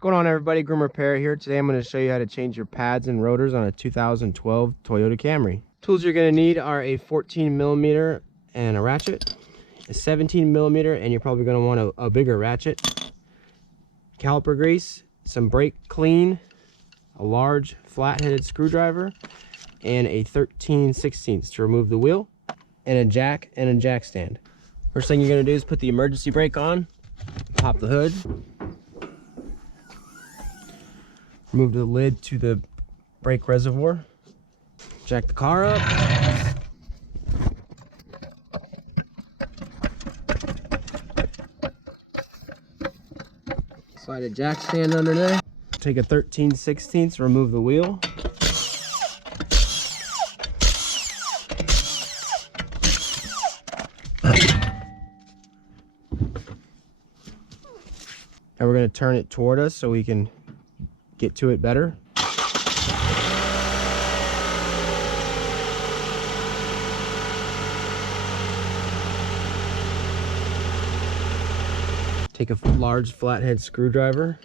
What's going on, everybody? Groom Repair here. Today I'm going to show you how to change your pads and rotors on a 2012 Toyota Camry. Tools you're going to need are a 14mm and a ratchet, a 17mm, and you're probably going to want a bigger ratchet, caliper grease, some brake clean, a large flat-headed screwdriver, and a 13/16 to remove the wheel, and a jack stand. First thing you're going to do is put the emergency brake on, pop the hood, remove the lid to the brake reservoir, jack the car up, slide a jack stand under there, take a 13/16, remove the wheel, and we're going to turn it toward us so we can get to it better. Take a large flathead screwdriver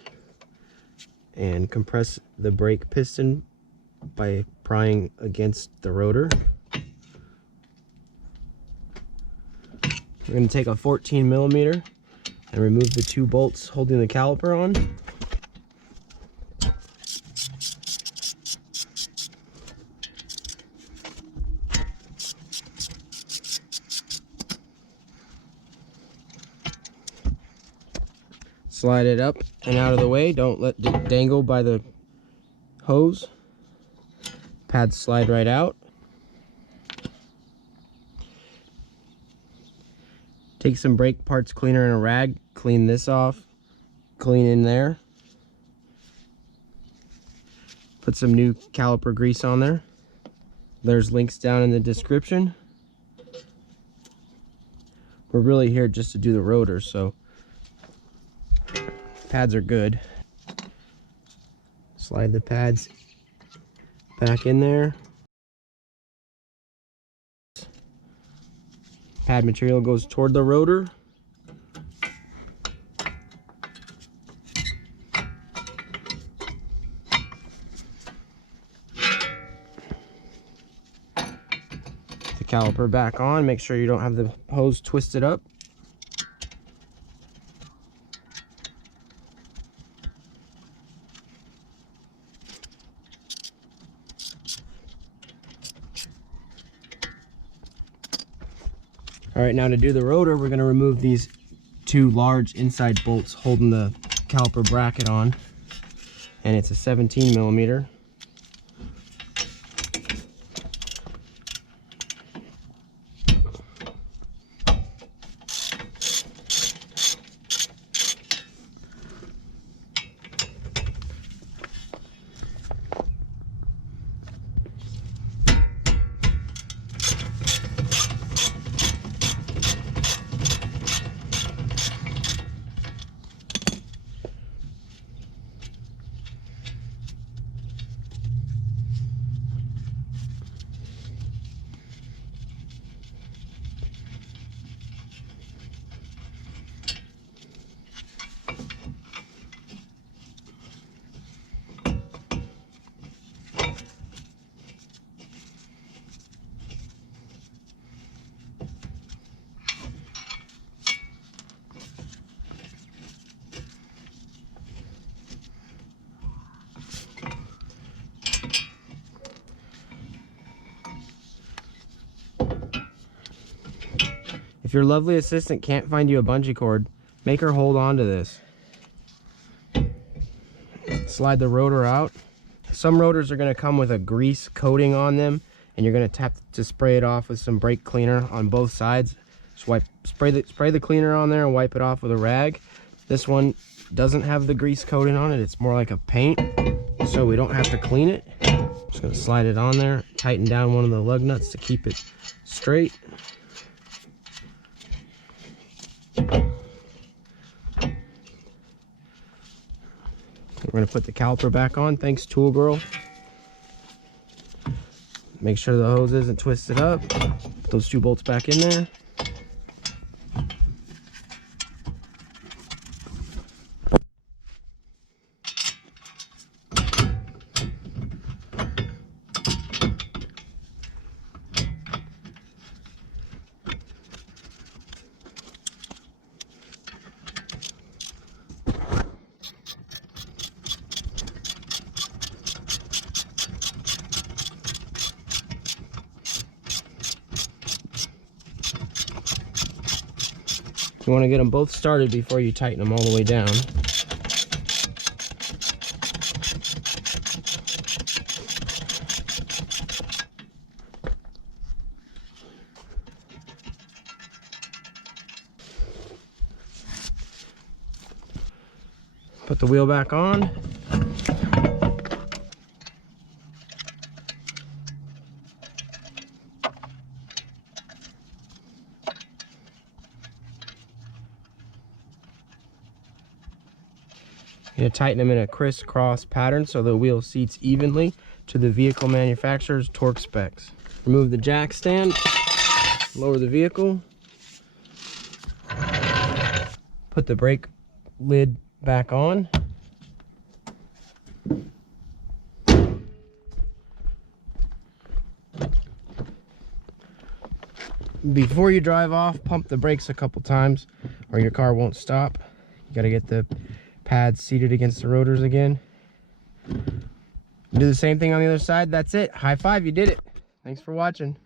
and compress the brake piston by prying against the rotor. We're going to take a 14mm and remove the two bolts holding the caliper on. Slide it up and out of the way. Don't let it dangle by the hose. Pads slide right out. Take some brake parts cleaner and a rag. Clean this off. Clean in there. Put some new caliper grease on there. There's links down in the description. We're really here just to do the rotor, so pads are good. Slide the pads back in there. Pad material goes toward the rotor. The caliper back on. Make sure you don't have the hose twisted up. All right, now to do the rotor, we're going to remove these two large inside bolts holding the caliper bracket on, and it's a 17mm. If your lovely assistant can't find you a bungee cord, make her hold on to this. Slide the rotor out. Some rotors are going to come with a grease coating on them, and you're going to tap to spray it off with some brake cleaner on both sides. Just spray the cleaner on there and wipe it off with a rag. This one doesn't have the grease coating on it. It's more like a paint, so we don't have to clean it. Just going to slide it on there, tighten down one of the lug nuts to keep it straight. We're going to put the caliper back on. Thanks, tool girl. Make sure the hose isn't twisted up. Put those two bolts back in there. You want to get them both started before you tighten them all the way down. Put the wheel back on. You're going to tighten them in a crisscross pattern so the wheel seats evenly to the vehicle manufacturer's torque specs. Remove the jack stand, lower the vehicle, put the brake lid back on. Before you drive off, pump the brakes a couple times or your car won't stop. You got to get the pads seated against the rotors again. Do the same thing on the other side. That's it. High five, you did it. Thanks for watching.